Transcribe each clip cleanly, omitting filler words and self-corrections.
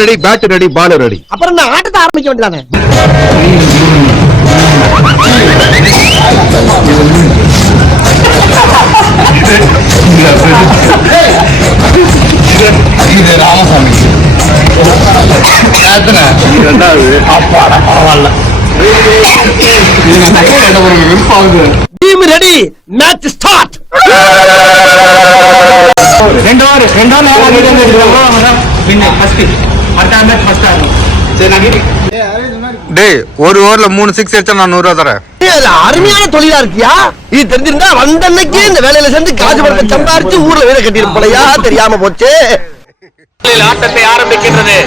Ready, bad ready, பால் ready. அப்புறம் நான் ஆட்டத்தை ஆரம்பிக்க வேண்டியதானே? இது ராமசாமி பரவாயில்ல. Team ready, match start. டேய், ஒரு ஓவர்ல 3 6 அடிச்சா நான் 100 ரூபா தரேன். அருமையான தொழிலா இருக்கியா? இது தெரிஞ்சிருந்தா வந்த அன்னைக்கு இந்த வேலையில சேர்ந்து காசு பணத்தை சம்பாரிச்சு ஊர்ல வீட கட்டியிருப்பலையா? தெரியாம போச்சு. ஆட்டத்தை ஆரம்பிக்கின்றது.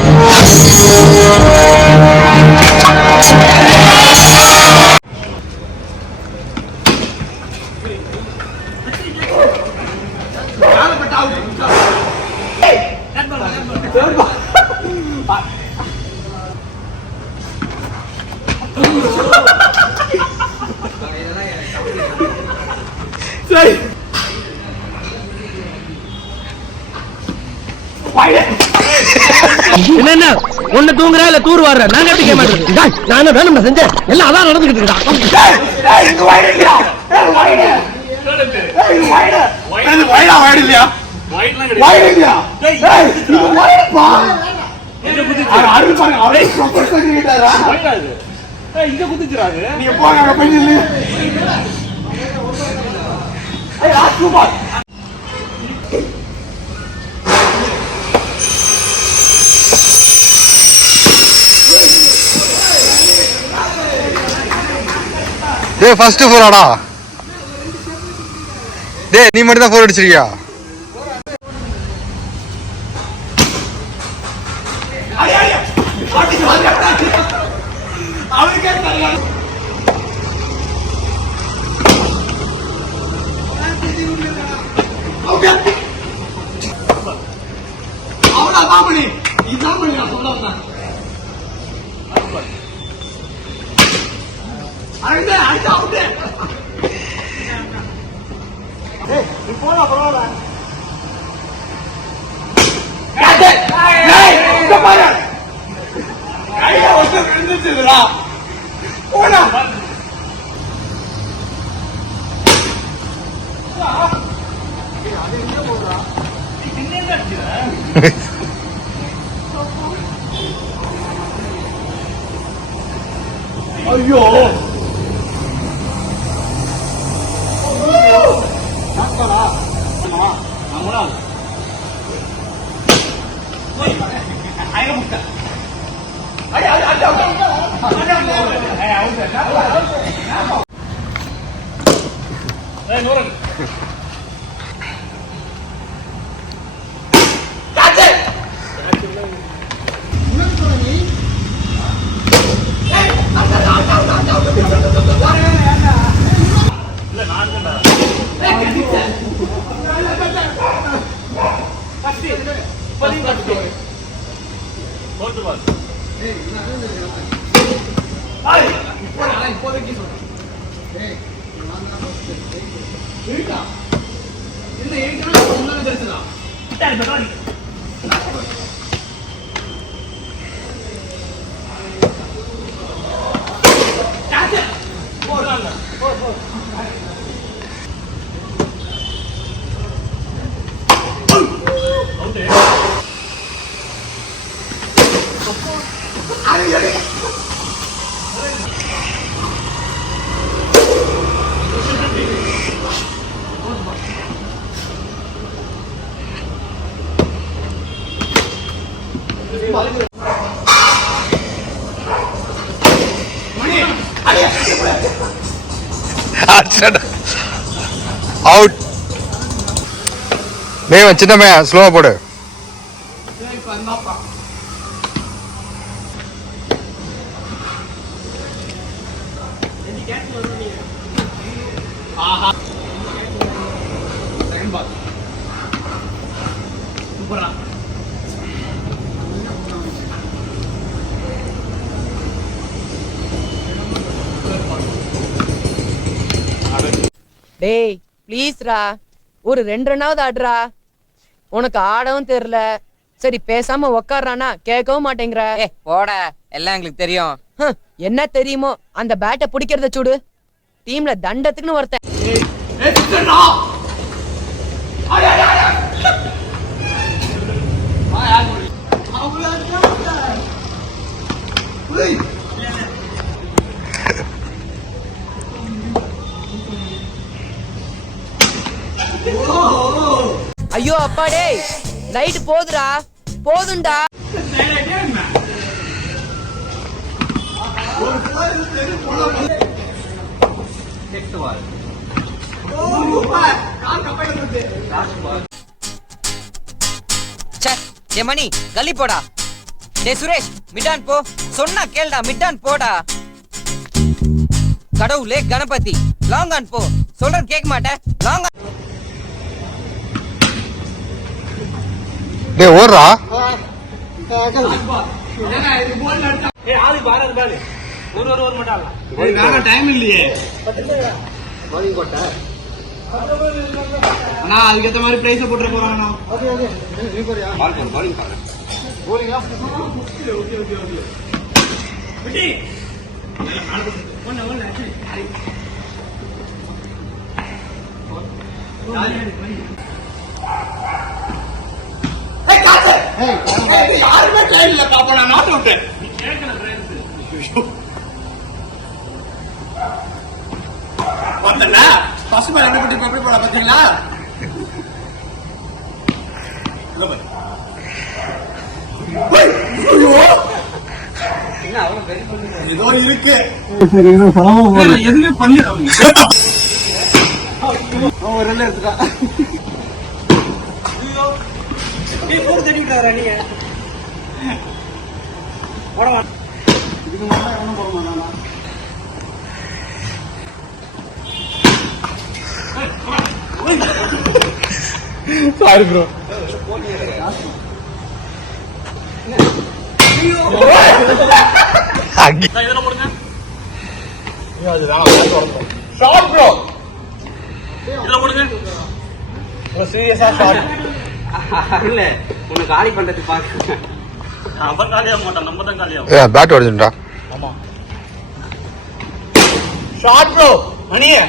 என்ன ஒண்ணு தூங்குறா இல்ல தூர் வாடுற? நாங்க எப்படி கேட்க மாட்டேன். நான் வேணும் செஞ்சேன். எல்லாம் அதான் நடந்துகிட்டு இருக்கா. டேய், ஃபர்ஸ்ட் 4 ஆடா. டேய், நீ மட்டும் தான் 4 அடிச்சிருக்கியா? ஐயோ அவுட். டேய், சின்னமே ஸ்லோவா போடு. டேய் ப்ளீஸ்ரா, ஒரு 2 ரன்னாவது ஆடுறா. உனக்கு ஆடவும் தெரியல, சரி பேசாம உக்காடுறானா கேட்கவும் மாட்டேங்கிற. போட, எல்லாம் எங்களுக்கு தெரியும். என்ன தெரியுமோ அந்த பேட்டை பிடிக்கிறத சூடு. டீம்ல தண்டத்துக்குன்னு ஒருத்தன். ஐயோ அப்பாடே, லைட் போதுடா, போதுண்டா. மணி கல்லி போடா. டே சுரேஷ், மிட்டான் போ. சொன்னா கேளுடா, மிட்டான் போடா. கடவுளே கணபதி, லாங் ஆன் போ. சொல்றேன் கேட்க மாட்டேன். Long on. டேய் ஓடுறா. டைம் இல்லையே அண்ணா, அதுக்கேற்ற மாதிரி பிரைஸ் போட்டுற போறாங்கண்ணா. யாருமே ட்ரெயின் இல்ல பாப்பா, நான் நாட்டு விட்டேன். வந்தா பசு மேல எப்படி எப்படி போட பாத்தீங்களா? ஏதோ இருக்கு எதுவுமே பண்ணி எடுத்துக்கா. தண்ணி விட்டாரா நீங்க? இதுக்கு மேல ஒண்ணும் போட மாட்டானா? Sorry bro. ஷாட் ப்ரோ, இதுல போடுங்க. சீரியஸா ஷாட் இல்ல, உன்னை காலி பண்றது பாக்க. அவன் காலியாக மாட்டான், நம்ம தான் காலியாகும். பேட் உடைஞ்சுடா. ஆமா ஷாட் ப்ரோ. மணியே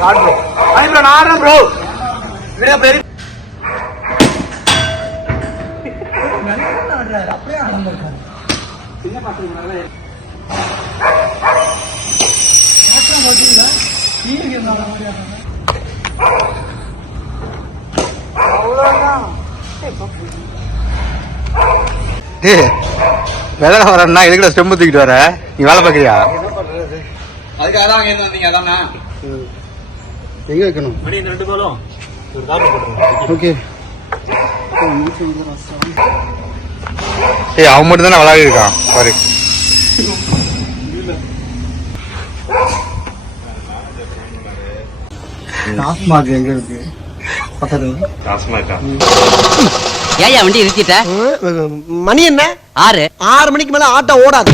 ஷாட் ப்ரோ. ஐ ப்ரோ, நான் ஆடுறேன் ப்ரோ. விட பேரு அப்படியே ஆடுறாரு. சின்ன பாத்துறாங்க. பாத்ரூம் ஓட்டிங்க. நீங்க என்ன மாதிரி ஆடுறாங்க? அவ்வளவுதான். டேய் வேலை வரேன்னா எதுக்கிட்ட ஸ்டெம்பு தூக்கிட்டு வர? நீ வேலை பார்க்கறியா? அதுக்காக தான் அங்கே வந்தீங்க. அதானே எங்க வைக்கணும்? மணி இந்த 2 கோலும் ஒரு காப்பி போட்டுருங்க. ஓகே. ஏய் அவன் மட்டும் தானே விளையாடி இருக்கான் சாரி. டாஸ்மாக் எங்க இருக்கு? பக்கத்துல டாஸ்மாகா? ஏயா வண்டி நிறுத்திட்ட? மணி என்ன? 6 6 மணிக்கு மேல ஆட்டோ ஓடாது.